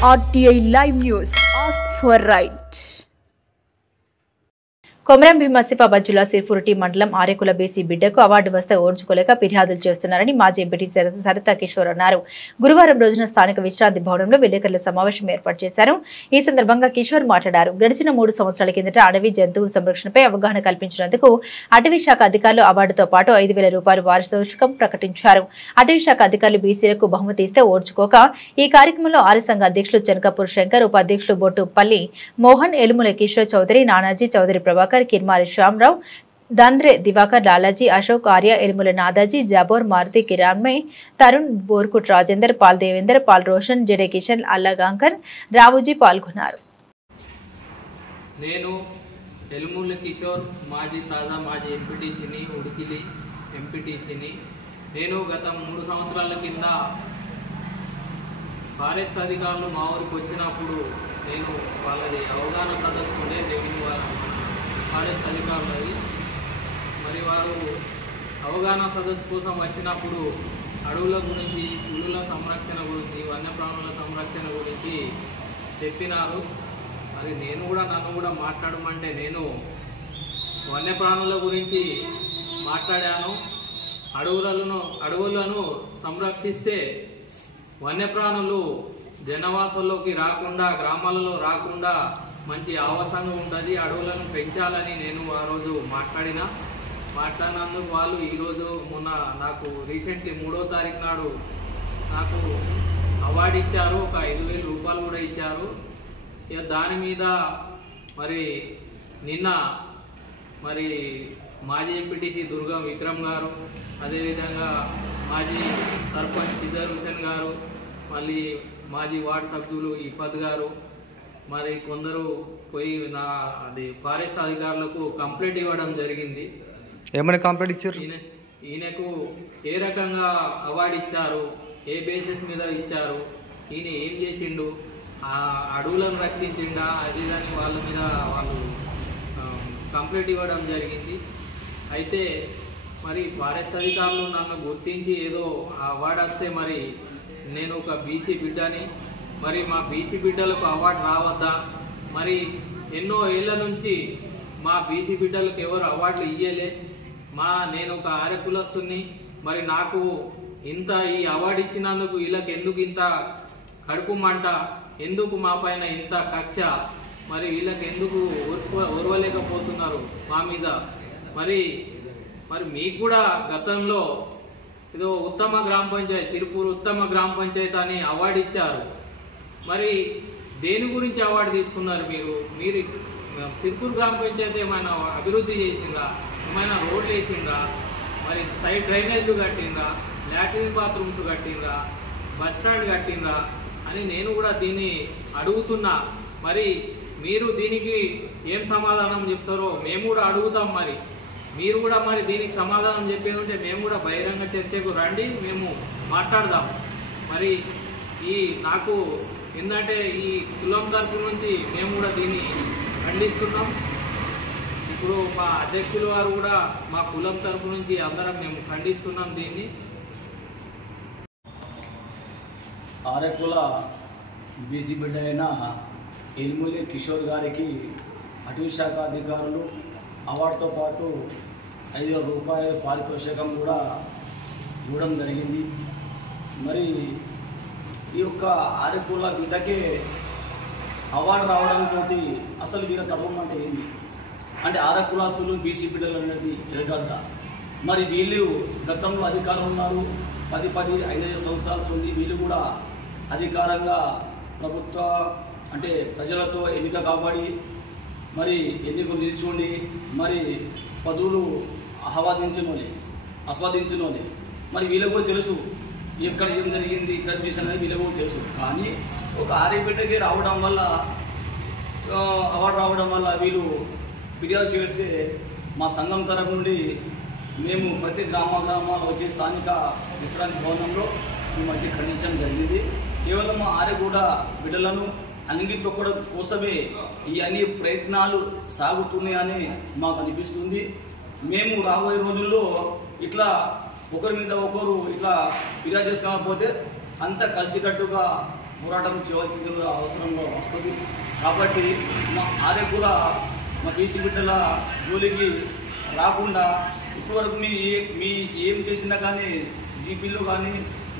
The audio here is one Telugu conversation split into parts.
RTI Live News. Ask for right. Komaram Bheem Asifabad జిల్లా సిర్పూర్ మండలం ఆరేకుల బీసీ బిడ్డకు అవార్డు వస్తే ఓర్చుకోలేక ఫిర్యాదులు చేస్తున్నారని మాజీ ఎంపీ సరితా కిషోర్ అన్నారు. గురువారం రోజున స్థానిక విశ్రాంతి భవనంలో విలేకరుల సమావేశం ఏర్పాటు చేశారు. ఈ సందర్భంగా కిషోర్ మాట్లాడారు. గడిచిన 3 సంవత్సరాల కిందట అడవి జంతువుల సంరక్షణపై అవగాహన కల్పించినందుకు అటవీ శాఖ అధికారులు అవార్డుతో పాటు 5,000 రూపాయలు పారితోషికం ప్రకటించారు. అటవీ శాఖ అధికారులు బీసీలకు బహుమతి ఇస్తే ఓర్చుకోక ఈ కార్యక్రమంలో ఆర్య సంఘ అధ్యక్షులు చెనకపూర్ శంకర్, ఉపాధ్యక్షులు బొట్టుపల్లి మోహన్, ఎలుముల కిషోర్ చౌదరి, నానాజీ చౌదరి, ప్రభాకర్, కిర్మారి శ్యామరావు, దంద్రే దివాకర్, లాలాజీ, అశోక్, ఆర్య, ఎలుముల నాదాజీ, జాబోర్, మారుతి, కిరాన్మయ్, తరుణ్, బోర్కుట్ రాజేందర్, పాల్ దేవేందర్, పాల్ రోషన్, జడే కిషన్, అల్లగాంకర్, రావుజీ పాల్గొన్నారు. నేను ఎలుముల కిషోర్, మాజీ ఎంపీటీసీని, ఉడికిలి ఎంపీటీసీని. నేను గత 3 సంవత్సరాల కింద ఫారెస్ట్ అధికారులు మా ఊరికి వచ్చినప్పుడు నేను వాళ్ళది అవగాహన సదస్సు ఉండే రెవెన్యూ ఫారెస్ట్ అధికారులది. మరి వారు అవగాహన సదస్సు కోసం వచ్చినప్పుడు అడవుల గురించి, పులుల సంరక్షణ గురించి, వన్యప్రాణుల సంరక్షణ గురించి చెప్పినారు. మరి నన్ను కూడా మాట్లాడమంటే నేను వన్యప్రాణుల గురించి మాట్లాడాను. అడవులను సంరక్షిస్తే వన్యప్రాణులు జనవాసంలోకి రాకుండా, గ్రామాలలో రాకుండా మంచి ఆవాసంగా ఉంటుంది. అడవులను పెంచాలని నేను ఆ రోజు మాట్లాడినందుకు వాళ్ళు ఈరోజు మొన్న నాకు రీసెంట్లీ 3వ తారీఖు నాడు నాకు అవార్డు ఇచ్చారు. ఒక 5,000 రూపాయలు కూడా ఇచ్చారు. ఇక దాని మీద మరి నిన్న మరి మాజీ ఎంపీటీసీ దుర్గం విక్రమ్ గారు, అదేవిధంగా మాజీ సర్పంచ్ సిద్దర్ హుసేన్ గారు, మళ్ళీ మాజీ వార్డు సభ్యులు ఇఫత్ గారు, మరి కొందరు పోయి ఫారెస్ట్ అధికారులకు కంప్లైంట్ ఇవ్వడం జరిగింది. ఏమైనా కంప్లైంట్ ఇచ్చారు? ఈయనకు ఏ రకంగా అవార్డు ఇచ్చారు, ఏ బేసిస్ మీద ఇచ్చారు, ఈయన ఏం చేసిండు, ఆ అడవులను రక్షించిండా, అది దాని వాళ్ళ మీద వాళ్ళు కంప్లైంట్ ఇవ్వడం జరిగింది. అయితే మరి ఫారెస్ట్ అధికారులు నన్ను గుర్తించి ఏదో అవార్డు వస్తే మరి నేను ఒక బీసీ బిడ్డని, మరి మా బీసీ బిడ్డలకు అవార్డు రావద్దా? మరి ఎన్నో ఏళ్ల నుంచి మా బీసీ బిడ్డలకు ఎవరు అవార్డులు ఇయ్యలే. నేను ఒక ఆర్య కులస్తుని, మరి నాకు ఇంత ఈ అవార్డు ఇచ్చినందుకు వీళ్ళకి ఎందుకు ఇంత కడుపు మంట, ఎందుకు మా పైన ఇంత కక్ష, మరి వీళ్ళకి ఎందుకు ఓర్వలేకపోతున్నారు మా మీద? మరి మీకు కూడా గతంలో ఏదో ఉత్తమ గ్రామ పంచాయతీ, సిర్పూర్ ఉత్తమ గ్రామ పంచాయతీ అని అవార్డు ఇచ్చారు. మరి దేని గురించి అవార్డు తీసుకున్నారు మీరు? సిర్పూర్ గ్రామ పంచాయతీ ఏమైనా అభివృద్ధి చేసిందా? ఏమైనా రోడ్లు వేసిందా? మరి సైడ్ డ్రైనేజ్లు కట్టిందా? లాట్రిన్ బాత్రూమ్స్ కట్టిందా? బస్ స్టాండ్ కట్టిందా అని నేను కూడా దీన్ని అడుగుతున్నా. మరి మీరు దీనికి ఏం సమాధానం చెప్తారో మేము కూడా అడుగుతాం. మరి మీరు కూడా మరి దీనికి సమాధానం చెప్పేది ఉంటే మేము కూడా బహిరంగ చర్చకు రండి, మేము మాట్లాడదాం. మరి నాకు ఏంటంటే ఈ కులం తరపు నుంచి మేము కూడా దీన్ని ఖండిస్తున్నాం. ఇప్పుడు మా అధ్యక్షుల వారు కూడా మా కులం తరపు నుంచి అందరం మేము ఖండిస్తున్నాం దీన్ని. ఆరేకుల బీసీ బిడ్డ అయిన ఎలుముల కిషోర్ గారికి అటవీ శాఖ అధికారులు అవార్డుతో పాటు 5,000 రూపాయల పారితోషికం కూడా ఇవ్వడం జరిగింది. మరి ఈ యొక్క ఆరేకుల బిడ్డకే అవార్డు రావడంతో అసలు వీళ్ళ తత్వం అంటే ఏంటి అంటే ఆరేకులస్తులు బీసీ బిడ్డలు అనేది ఎదగద్దా? మరి వీళ్ళు గతంలో అధికారం ఉన్నారు, 10-15 సంవత్సరాల నుండి వీళ్ళు కూడా అధికారంగా ప్రభుత్వ అంటే ప్రజలతో ఎన్నిక కాబడి మరి ఎన్నికలు నిల్చుండి మరి పదవులు ఆస్వాదించినోళ్ళే. మరి వీళ్ళకు కూడా తెలుసు ఎక్కడ ఏం జరిగింది, ఇక్కడ చేసినది వీళ్ళకు కూడా తెలుసు. కానీ ఒక ఆర్య బిడ్డకి రావడం వల్ల, అవార్డు రావడం వల్ల వీళ్ళు ఫిర్యాదు చేస్తే మా సంఘం తరఫు నుండి మేము ప్రతి గ్రామాలు వచ్చే స్థానిక విశ్రాంతి భవనంలో ఈ మధ్య ఖండించడం జరిగింది. కేవలం ఆర్య కూడా బిడ్డలను అణిగి తొక్కడం కోసమే ఈ అన్ని ప్రయత్నాలు సాగుతున్నాయని మాకు అనిపిస్తుంది. మేము రాబోయే రోజుల్లో ఇట్లా ఒకరి మీద ఒకరు ఇట్లా ఫిర్యాదు చేసుకోకపోతే అంత కలిసికట్టుగా పోరాటం చేయవలసిన అవసరం వస్తుంది. కాబట్టి మా ఆర్యకుల మా బీసీ బిడ్డల జోలికి రాకుండా ఇప్పటివరకు మీ ఏం చేసినా కానీ జీపీలో కానీ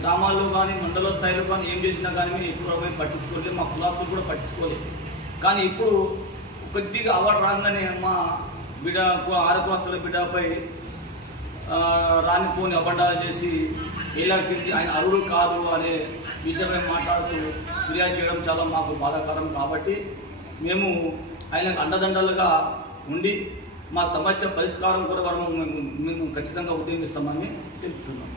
గ్రామాల్లో కానీ మండల స్థాయిలో కానీ ఏం చేసినా కానీ మేము ఇప్పటివరకు పట్టించుకోలేదు, మా కులాస్తులు కూడా పట్టించుకోలేదు. కానీ ఇప్పుడు కొద్దిగా అవార్డు రాగానే మా బిడ్డ 6 క్లాసుల బిడ్డపై రానిపోని అబద్ధాలు చేసి ఏలాకింది ఆయన అరువులు కాదు అనే విషయమే మాట్లాడుతూ ఫిర్యాదు చేయడం చాలా మాకు బాధాకరం. కాబట్టి మేము ఆయనకు అండదండలుగా ఉండి మా సమస్య పరిష్కారం కొరకు మేము ఖచ్చితంగా ఉద్యమిస్తామని తెలుపుతున్నాం.